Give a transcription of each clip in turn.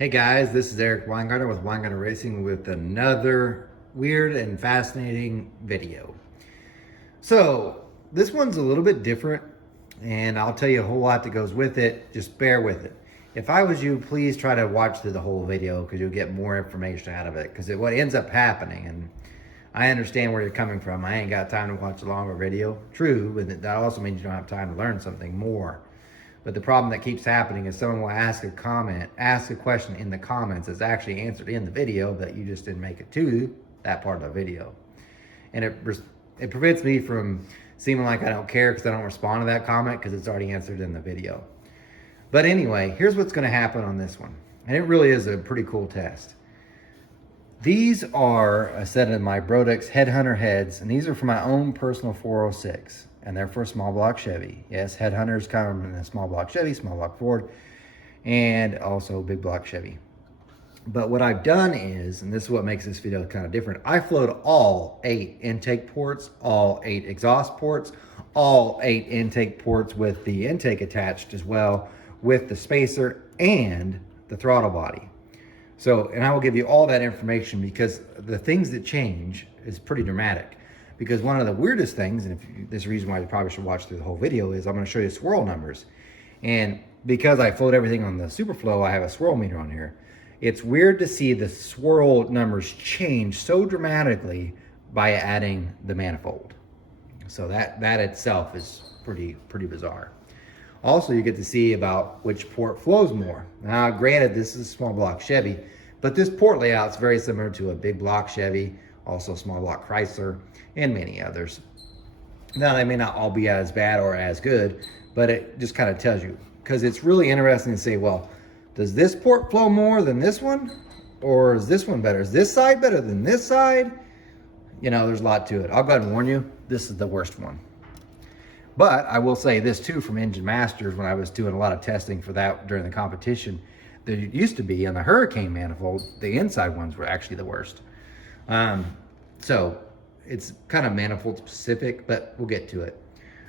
Hey guys, this is Eric Weingartner with Weingartner Racing with another weird and fascinating video. So this one's a little bit different and I'll tell you a whole lot that goes with it. Just bear with it. If I was you, please try to watch through the whole video because you'll get more information out of it. Because what ends up happening, and I understand where you're coming from. I ain't got time to watch a longer video. True, but that also means you don't have time to learn something more. But the problem that keeps happening is someone will ask a question in the comments that's actually answered in the video, but you just didn't make it to that part of the video. And it prevents me from seeming like I don't care because I don't respond to that comment because it's already answered in the video. But anyway, here's what's going to happen on this one. And it really is a pretty cool test. These are a set of my Brodix Headhunter heads, and these are for my own personal 406. And they're for a small block Chevy. Yes, Headhunters come in a small block Chevy, small block Ford, and also big block Chevy. But what I've done is, and this is what makes this video kind of different, I flowed all 8 intake ports, all 8 exhaust ports, all 8 intake ports with the intake attached as well, with the spacer and the throttle body. So, and I will give you all that information because the things that change is pretty dramatic. Because one of the weirdest things, and this is the reason why you probably should watch through the whole video, is I'm going to show you swirl numbers. And because I float everything on the Superflow, I have a swirl meter on here. It's weird to see the swirl numbers change so dramatically by adding the manifold. So that itself is pretty bizarre. Also, you get to see about which port flows more. Now, granted, this is a small block Chevy, but this port layout is very similar to a big block Chevy, also small block Chrysler, and many others. Now, they may not all be as bad or as good, but it just kind of tells you, because it's really interesting to say, well, does this port flow more than this one? Or is this one better? Is this side better than this side? You know, there's a lot to it. I'll go ahead and warn you, this is the worst one. But I will say this too, from Engine Masters, when I was doing a lot of testing for that during the competition, there used to be on the Hurricane manifold, the inside ones were actually the worst. So it's kind of manifold specific, but we'll get to it.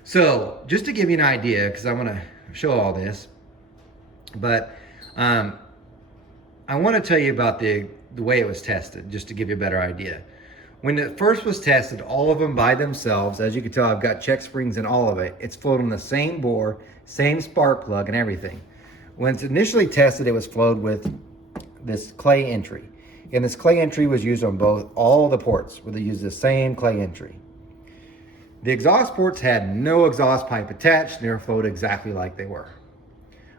So just to give you an idea, because I want to show all this, but I want to tell you about the way it was tested, just to give you a better idea. When it first was tested, all of them by themselves, as you can tell, I've got check springs in all of it. It's flowed on the same bore, same spark plug and everything. When it's initially tested, it was flowed with this clay entry. And this clay entry was used on all the ports where they used the same clay entry. The exhaust ports had no exhaust pipe attached. They were flowed exactly like they were.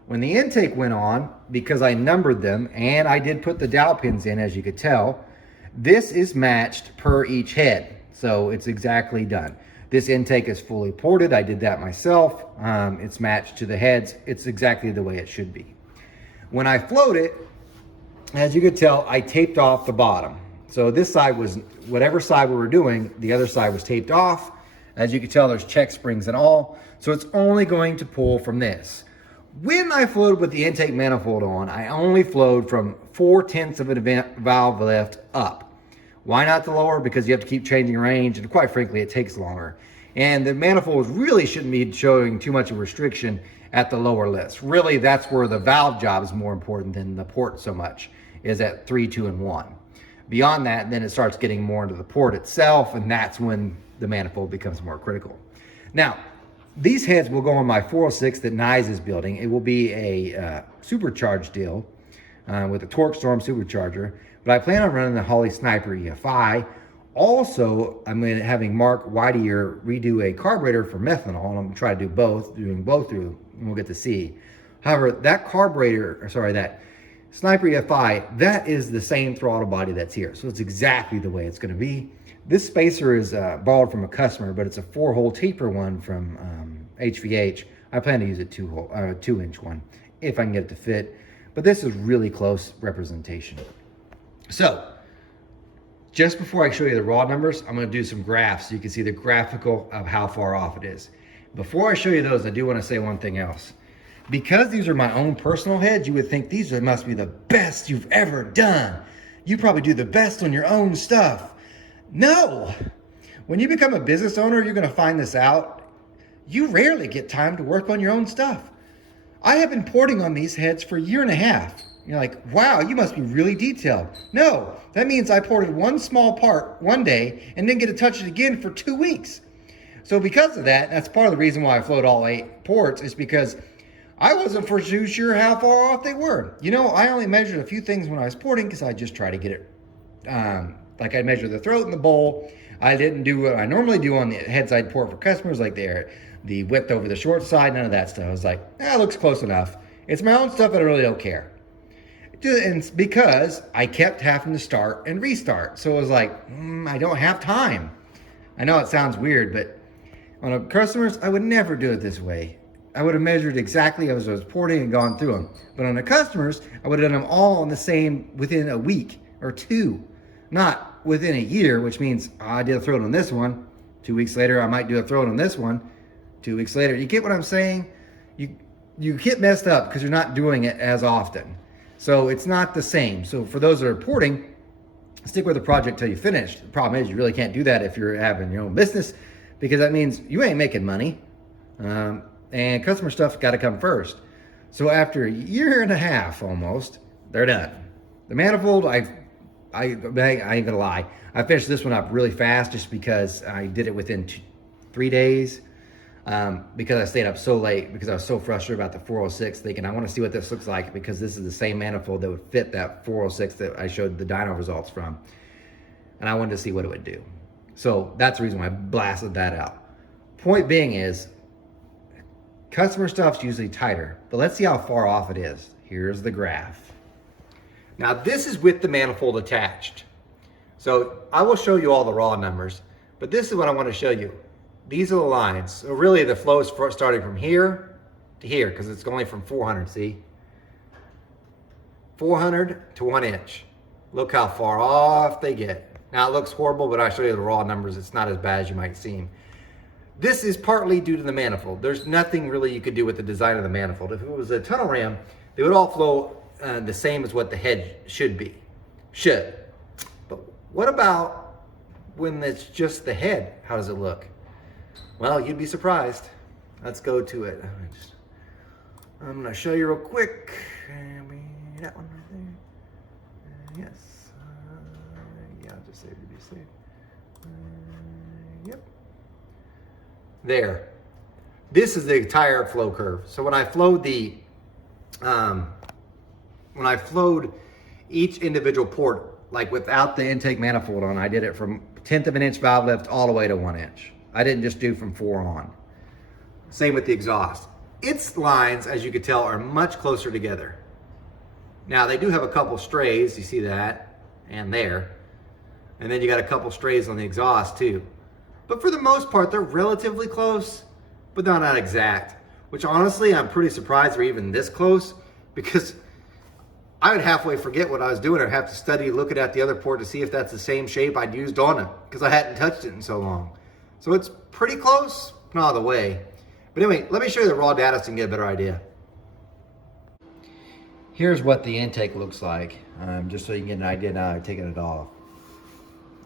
When the intake went on, because I numbered them and I did put the dowel pins in, as you could tell, this is matched per each head. So it's exactly done. This intake is fully ported. I did that myself. It's matched to the heads. It's exactly the way it should be. When I flowed it, as you could tell, I taped off the bottom. So this side was, whatever side we were doing, the other side was taped off. As you can tell, there's check springs and all. So it's only going to pull from this. When I flowed with the intake manifold on, I only flowed from 4/10 of a valve lift up. Why not the lower? Because you have to keep changing range, and quite frankly, it takes longer. And the manifold really shouldn't be showing too much of restriction at the lower lifts. Really, that's where the valve job is more important than the port so much, is at 3, 2, and 1. Beyond that, then it starts getting more into the port itself, and that's when the manifold becomes more critical. Now, these heads will go on my 406 that Nyes is building. It will be a supercharged deal with a Torque Storm supercharger, but I plan on running the Holley Sniper EFI. Also, I'm going to having Mark Whittier redo a carburetor for methanol, and I'm going to try to do both, doing both through, and we'll get to see. However, that that Sniper EFI, that is the same throttle body that's here. So it's exactly the way it's going to be. This spacer is borrowed from a customer, but it's a 4-hole taper one from HVH. I plan to use a 2-inch one if I can get it to fit. But this is really close representation. So just before I show you the raw numbers, I'm going to do some graphs so you can see the graphical of how far off it is. Before I show you those, I do want to say one thing else. Because these are my own personal heads, you would think these must be the best you've ever done. You probably do the best on your own stuff. No. When you become a business owner, you're going to find this out. You rarely get time to work on your own stuff. I have been porting on these heads for a year and a half. You're like, wow, you must be really detailed. No, that means I ported one small part one day and didn't get to touch it again for 2 weeks. So because of that, that's part of the reason why I flowed all 8 ports, is because I wasn't for sure how far off they were. You know, I only measured a few things when I was porting because I just try to get it, like I measured the throat and the bowl. I didn't do what I normally do on the head side port for customers, like the width over the short side, none of that stuff. I was like, it looks close enough. It's my own stuff, I really don't care. And it's because I kept having to start and restart. So it was like, I don't have time. I know it sounds weird, but on a customers, I would never do it this way. I would have measured exactly as I was porting and gone through them. But on the customers, I would have done them all on the same within a week or 2, not within a year, which means I did a throat on this one. 2 weeks later, I might do a throat on this one. 2 weeks later, you get what I'm saying? You get messed up because you're not doing it as often. So it's not the same. So for those that are porting, stick with the project till you finish. The problem is you really can't do that if you're having your own business, because that means you ain't making money. And customer stuff's got to come first. So after a year and a half almost, they're done. The manifold, I ain't gonna lie, I finished this one up really fast just because I did it within 3 days. Because I stayed up so late, because I was so frustrated about the 406, thinking I want to see what this looks like, because this is the same manifold that would fit that 406 that I showed the dyno results from, and I wanted to see what it would do. So that's the reason why I blasted that out. Point being is, customer stuff's usually tighter, but let's see how far off it is. Here's the graph. Now this is with the manifold attached. So I will show you all the raw numbers, but this is what I want to show you. These are the lines. So really the flow is starting from here to here, because it's only from 400, see? 400 to 1 inch. Look how far off they get. Now it looks horrible, but I'll show you the raw numbers. It's not as bad as you might seem. This is partly due to the manifold. There's nothing really you could do with the design of the manifold. If it was a tunnel ram, they would all flow the same as what the head should be. But what about when it's just the head? How does it look? Well, you'd be surprised. Let's go to it. I'm going to show you real quick. That one right there. Yes. Yeah, I'll just save it to be safe. Yep. There. This is the entire flow curve. So when I flowed each individual port, like without the intake manifold on, I did it from 1/10 of an inch valve lift all the way to 1 inch. I didn't just do from 4 on. Same with the exhaust. Its lines, as you can tell, are much closer together. Now they do have a couple strays, you see that, and there. And then you got a couple strays on the exhaust too. But for the most part, they're relatively close, but not exact. Which honestly, I'm pretty surprised they're even this close, because I would halfway forget what I was doing. I'd have to study, looking at the other port to see if that's the same shape I'd used on it, because I hadn't touched it in so long. So it's pretty close, not all the way. But anyway, let me show you the raw data so you can get a better idea. Here's what the intake looks like, just so you can get an idea now I've taken it off.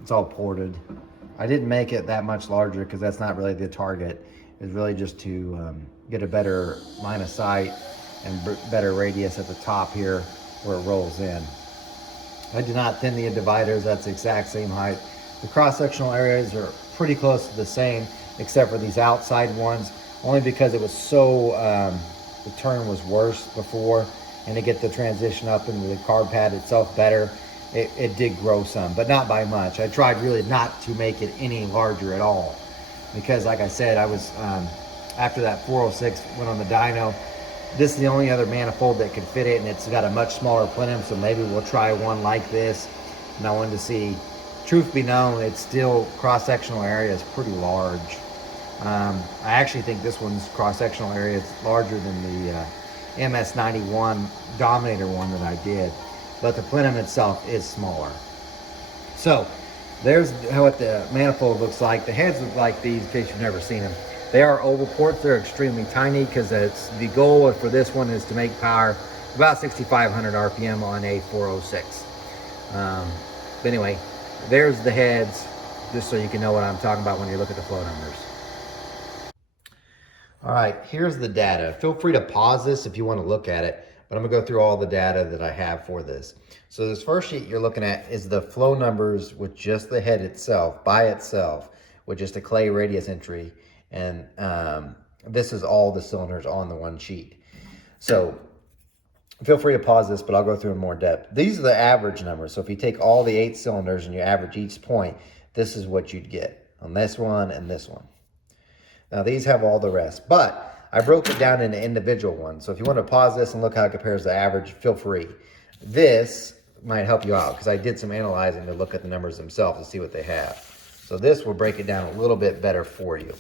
It's all ported. I didn't make it that much larger because that's not really the target. It's really just to get a better line of sight and better radius at the top here where it rolls in. I did not thin the dividers, that's the exact same height. The cross-sectional areas are pretty close to the same, except for these outside ones, only because it was so, the turn was worse before, and to get the transition up into the carb pad itself better, it did grow some, but not by much. I tried really not to make it any larger at all, because like I said, I was, after that 406 went on the dyno, this is the only other manifold that could fit it, and it's got a much smaller plenum, so maybe we'll try one like this. And I wanted to see, truth be known, it's still cross-sectional area is pretty large. I actually think this one's cross-sectional area is larger than the MS91 Dominator one that I did, but the plenum itself is smaller. So there's what the manifold looks like. The heads look like these, in case you've never seen them. They are oval ports. They're extremely tiny because it's the goal for this one is to make power about 6,500 RPM on a 406. But anyway, there's the heads, just so you can know what I'm talking about when you look at the flow numbers. All right, here's the data. Feel free to pause this if you want to look at it. but I'm gonna go through all the data that I have for this. So this first sheet you're looking at is the flow numbers with just the head itself, by itself, with just a clay radius entry. And this is all the cylinders on the one sheet. So feel free to pause this, but I'll go through in more depth. These are the average numbers. So if you take all the 8 cylinders and you average each point, this is what you'd get on this one and this one. Now these have all the rest, but I broke it down into individual ones. So if you want to pause this and look how it compares to average, feel free. This might help you out because I did some analyzing to look at the numbers themselves to see what they have. So this will break it down a little bit better for you.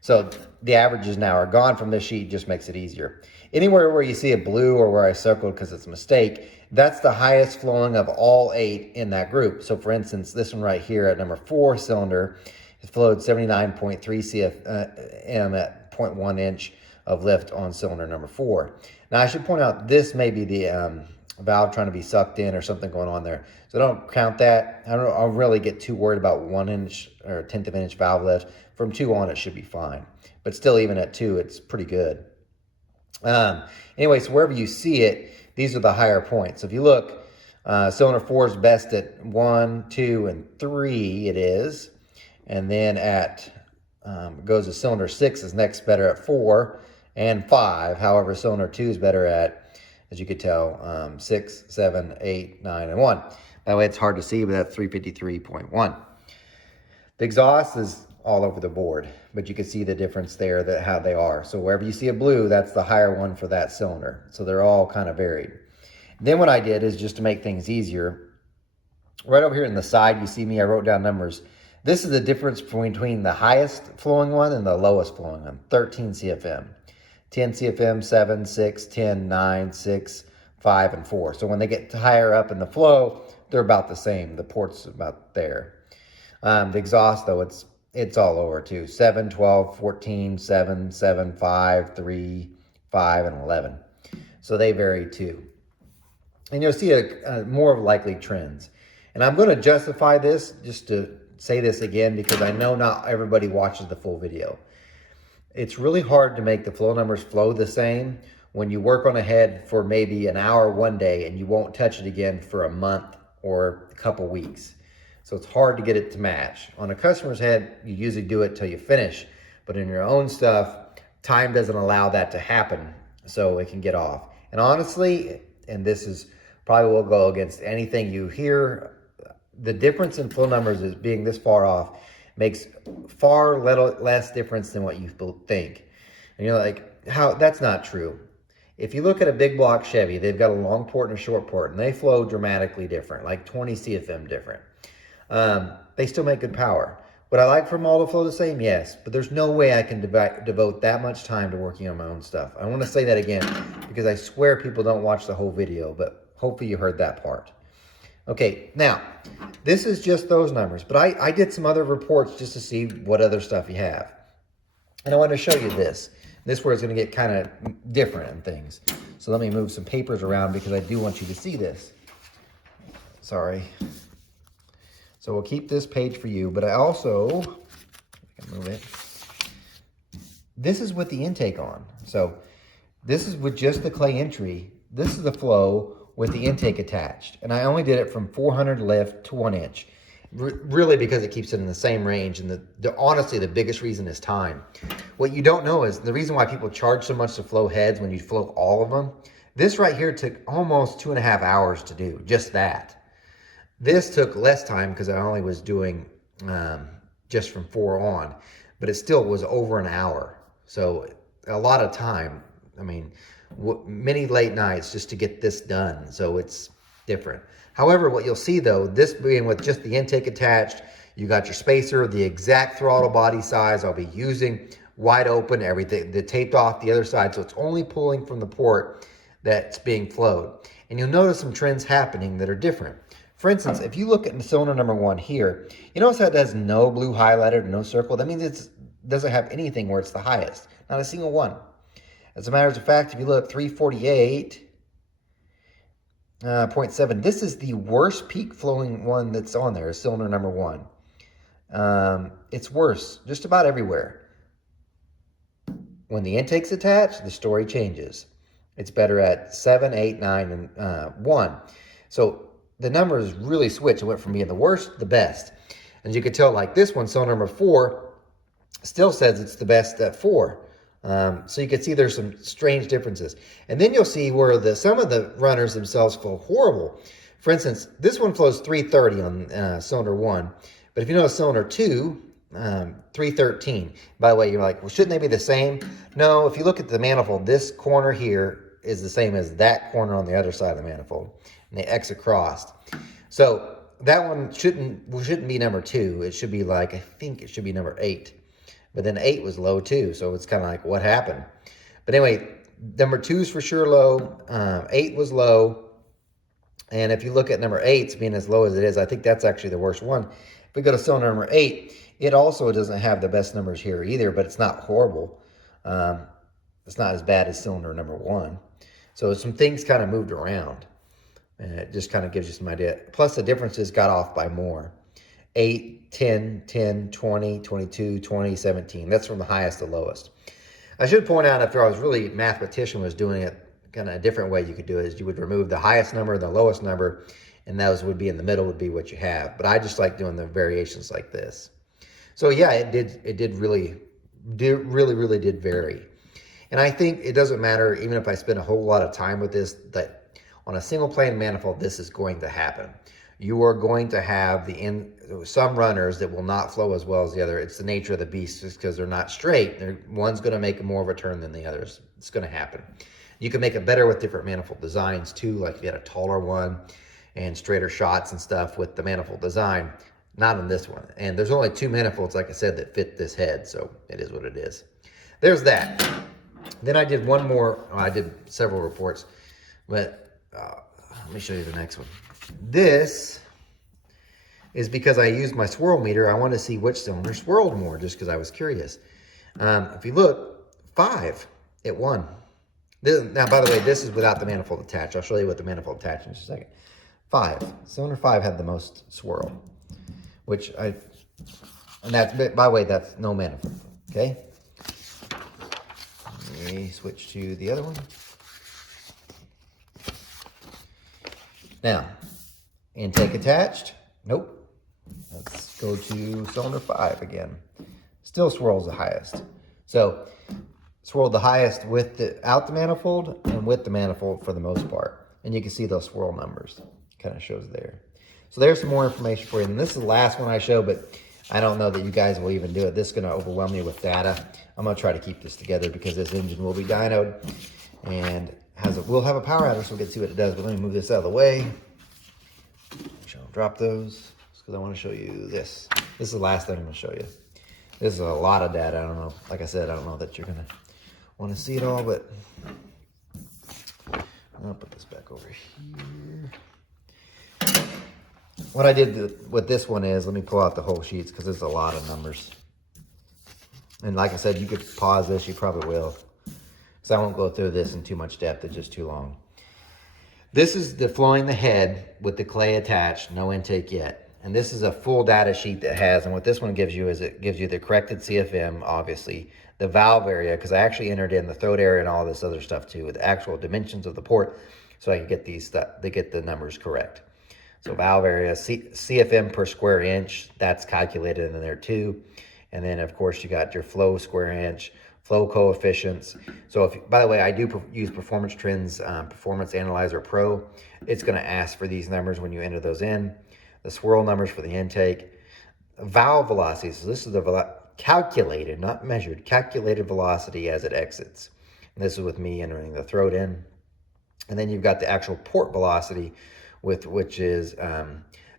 So the averages now are gone from this sheet, just makes it easier. Anywhere where you see a blue or where I circled because it's a mistake, that's the highest flowing of all 8 in that group. So for instance, this one right here at number 4 cylinder, it flowed 79.3 CFM at 0.1 inch of lift on cylinder number 4. Now I should point out this may be the valve trying to be sucked in or something going on there. So don't count that. I don't really get too worried about 1 inch or 1/10 of an inch valve lift. From 2 on, it should be fine. But still, even at 2, it's pretty good. Anyway, so wherever you see it, these are the higher points. So if you look, cylinder 4 is best at 1, 2, and 3, it is. And then at, goes to cylinder 6 is next better at 4 and 5. However, cylinder 2 is better at, as you could tell, 6, 7, 8, 9, and 1. That way it's hard to see, but that's 353.1. The exhaust is all over the board, but you can see the difference there, that how they are. So wherever you see a blue, that's the higher one for that cylinder. So they're all kind of varied. Then what I did is, just to make things easier, right over here in the side, you see me, I wrote down numbers. This is the difference between the highest flowing one and the lowest flowing one, 13 CFM. 10 CFM, 7, 6, 10, 9, 6, 5, and 4. So when they get higher up in the flow, they're about the same. The port's about there. The exhaust, though, it's all over too. 7, 12, 14, 7, 7, 5, 3, 5, and 11. So they vary too. And you'll see a more of likely trends. And I'm going to justify this, just to say this again, because I know not everybody watches the full video. It's really hard to make the flow numbers flow the same when you work on a head for maybe an hour one day and you won't touch it again for a month or a couple weeks. So it's hard to get it to match. On a customer's head, you usually do it till you finish, but in your own stuff, time doesn't allow that to happen, so it can get off. And honestly, and this is probably will go against anything you hear, the difference in flow numbers is being this far off makes far less difference than what you think. And you're like, how? That's not true. If you look at a big block Chevy, they've got a long port and a short port, and they flow dramatically different, like 20 CFM different. They still make good power. Would I like for them all to flow the same? Yes, but there's no way I can devote that much time to working on my own stuff. I want to say that again, because I swear people don't watch the whole video, but hopefully you heard that part. Okay, now, this is just those numbers, but I did some other reports just to see what other stuff you have. And I want to show you this. This is where it's going to get kind of different and things. So let me move some papers around because I do want you to see this. Sorry. So we'll keep this page for you, but I also, I can move it. This is with the intake on. So this is with just the clay entry. This is the flow with the intake attached. And I only did it from 400 lift to 1 inch. Really because it keeps it in the same range. And honestly, the biggest reason is time. What you don't know is the reason why people charge so much to flow heads when you flow all of them. This right here took almost 2.5 hours to do, just that. This took less time because I only was doing just from 4 on, but it still was over an hour. So a lot of time. I mean, many late nights just to get this done. So it's different. However, what you'll see though, this being with just the intake attached, you got your spacer, the exact throttle body size I'll be using, wide open, everything, the taped off the other side. So it's only pulling from the port that's being flowed. And you'll notice some trends happening that are different. For instance, if you look at the cylinder number 1 here, you notice how it has no blue highlighted, no circle. That means it doesn't have anything where it's the highest. Not a single one. As a matter of fact, if you look 348.7, this is the worst peak flowing one that's on there, cylinder number 1. It's worse just about everywhere. When the intake's attached, the story changes. It's better at 7, 8, 9, and 1. So the numbers really switch. It went from being the worst to the best. And you can tell, like this one, cylinder number 4, still says it's the best at 4. So you can see there's some strange differences. And then you'll see where some of the runners themselves flow horrible. For instance, this one flows 330 on cylinder 1. But if you notice cylinder 2, 313. By the way, you're like, well, shouldn't they be the same? No, if you look at the manifold, this corner here is the same as that corner on the other side of the manifold. And they X across. So that one shouldn't be number 2. It should be like, I think it should be number 8. But then 8 was low too, so it's kind of like, what happened? But anyway, number 2 is for sure low. 8 was low. And if you look at number 8 being as low as it is, I think that's actually the worst one. If we go to cylinder number 8, it also doesn't have the best numbers here either, but it's not horrible. It's not as bad as cylinder number 1. So some things kind of moved around. And it just kind of gives you some idea. Plus the differences got off by more. 8, 10, 10, 20, 22, 20, 17. That's from the highest to lowest. I should point out, if I was really mathematician was doing it kind of a different way you could do it, is you would remove the highest number and the lowest number, and those would be in the middle would be what you have. But I just like doing the variations like this. So yeah, it really did vary. And I think it doesn't matter, even if I spend a whole lot of time with this, that on a single plane manifold, this is going to happen. You are going to have some runners that will not flow as well as the other. It's the nature of the beast, just because they're not straight. One's going to make more of a turn than the others. It's going to happen. You can make it better with different manifold designs too, like if you had a taller one and straighter shots and stuff with the manifold design. Not on this one. And there's only 2 manifolds, like I said, that fit this head, so it is what it is. There's that. Then I did one more. I did several reports, but let me show you the next one. This is because I used my swirl meter. I wanted to see which cylinder swirled more, just because I was curious. If you look, 5 at 1. Now, by the way, this is without the manifold attached. I'll show you what the manifold attached in just a second. 5. Cylinder 5 had the most swirl, and that's, by the way, that's no manifold, okay? Let me switch to the other one. Now, intake attached? Nope. Let's go to cylinder 5 again. Still swirls the highest. So, swirled the highest without the manifold and with the manifold for the most part. And you can see those swirl numbers. Kind of shows there. So there's some more information for you. And this is the last one I show, but I don't know that you guys will even do it. This is going to overwhelm you with data. I'm going to try to keep this together because this engine will be dynoed and will have a power adder, so we'll get to see what it does. But let me move this out of the way. I'll drop those because I want to show you this. This is the last thing I'm going to show you. This is a lot of data. I don't know. Like I said, I don't know that you're going to want to see it all, but I'll put this back over here. What I did with this one is, let me pull out the whole sheets because there's a lot of numbers. And like I said, you could pause this, you probably will. Because I won't go through this in too much depth, it's just too long. This is the flowing the head with the clay attached, no intake yet. And this is a full data sheet that has, and what this one gives you is it gives you the corrected CFM, obviously, the valve area, because I actually entered in the throat area and all this other stuff too, with the actual dimensions of the port, so I can get the numbers correct. So valve area, CFM per square inch, that's calculated in there too. And then of course you got your flow square inch, flow coefficients. So by the way, I do use Performance Trends Performance Analyzer Pro. It's gonna ask for these numbers when you enter those in. The swirl numbers for the intake. Valve velocity, so this is the calculated, not measured, calculated velocity as it exits. And this is with me entering the throat in. And then you've got the actual port velocity, which is,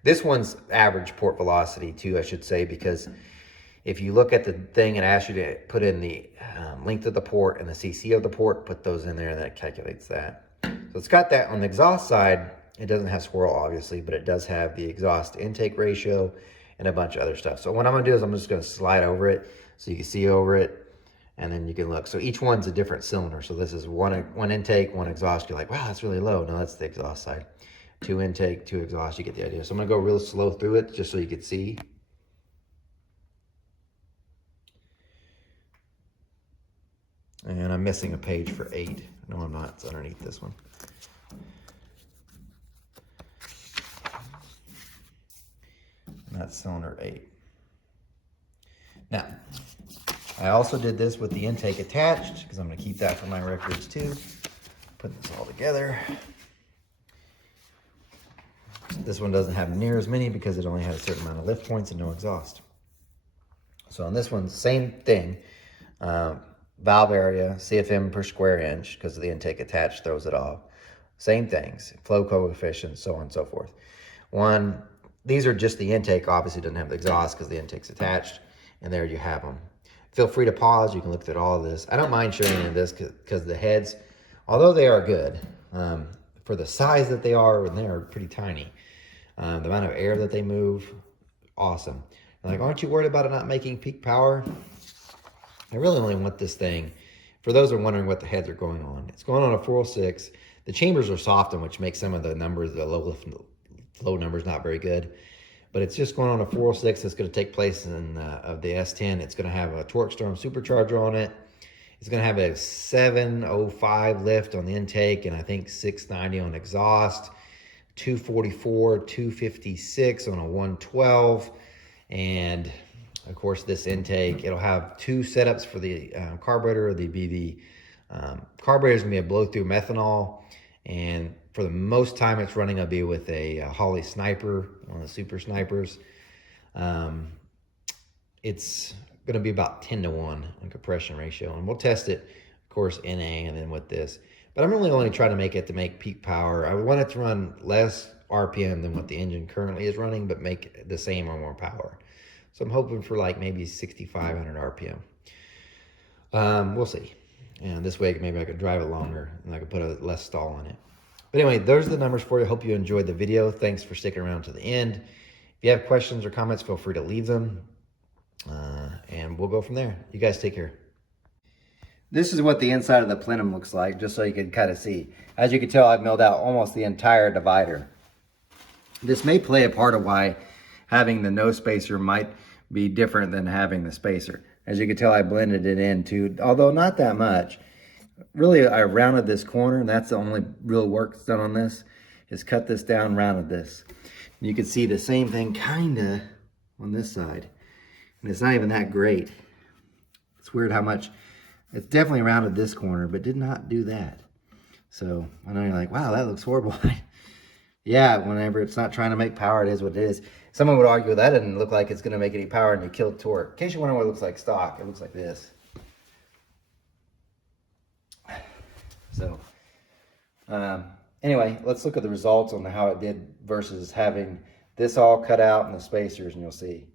this one's average port velocity too, I should say, because if you look at the thing and asks you to put in the length of the port and the CC of the port, put those in there and that calculates that. So it's got that. On the exhaust side, it doesn't have swirl obviously, but it does have the exhaust intake ratio and a bunch of other stuff. So what I'm gonna do is I'm just gonna slide over it so you can see over it, and then you can look. So each one's a different cylinder. So this is one intake, one exhaust. You're like, wow, that's really low. No, that's the exhaust side. 2 intake, 2 exhaust, you get the idea. So I'm gonna go real slow through it just so you can see. And I'm missing a page for 8. No, I'm not. It's underneath this one. And that's cylinder 8. Now, I also did this with the intake attached because I'm going to keep that for my records too. Putting this all together. This one doesn't have near as many because it only has a certain amount of lift points and no exhaust. So on this one, same thing. Valve area, CFM per square inch, because the intake attached throws it off. Same things, flow coefficient, so on and so forth. These are just the intake, obviously doesn't have the exhaust because the intake's attached, and there you have them. Feel free to pause, you can look at all of this. I don't mind showing you this because the heads, although they are good, for the size that they are, and they are pretty tiny, the amount of air that they move, awesome. And like, aren't you worried about it not making peak power? I really only want this thing, for those who are wondering what the heads are going on, it's going on a 406. The chambers are softened, which makes some of the numbers, the low lift flow numbers, not very good. But it's just going on a 406 that's going to take place in of the S10. It's going to have a Torque Storm supercharger on it. It's going to have a 705 lift on the intake, and I think 690 on exhaust, 244, 256 on a 112, and of course, this intake, it'll have 2 setups for the carburetor. The carburetor is going to be a blow-through methanol, and for the most time it's running, it'll be with a Holley Sniper, one of the super snipers. It's going to be about 10-to-1 on compression ratio, and we'll test it, of course, NA and then with this. But I'm really only trying to make it to make peak power. I want it to run less RPM than what the engine currently is running, but make the same or more power. So I'm hoping for like maybe 6,500 RPM. We'll see. And this way maybe I could drive it longer and I could put a less stall in it. But anyway, those are the numbers for you. Hope you enjoyed the video. Thanks for sticking around to the end. If you have questions or comments, feel free to leave them. And we'll go from there. You guys take care. This is what the inside of the plenum looks like, just so you can kind of see. As you can tell, I've milled out almost the entire divider. This may play a part of why having the no spacer might be different than having the spacer. As you can tell, I blended it in too, although not that much. Really, I rounded this corner, and that's the only real work that's done on this, is cut this down, rounded this. And you can see the same thing kinda on this side. And it's not even that great. It's weird how much, it's definitely rounded this corner, but did not do that. So I know you're like, wow, that looks horrible. Yeah, whenever it's not trying to make power, it is what it is. Someone would argue that doesn't look like it's going to make any power and you killed torque. In case you wonder what it looks like stock, it looks like this. So, anyway, let's look at the results on how it did versus having this all cut out and the spacers, and you'll see.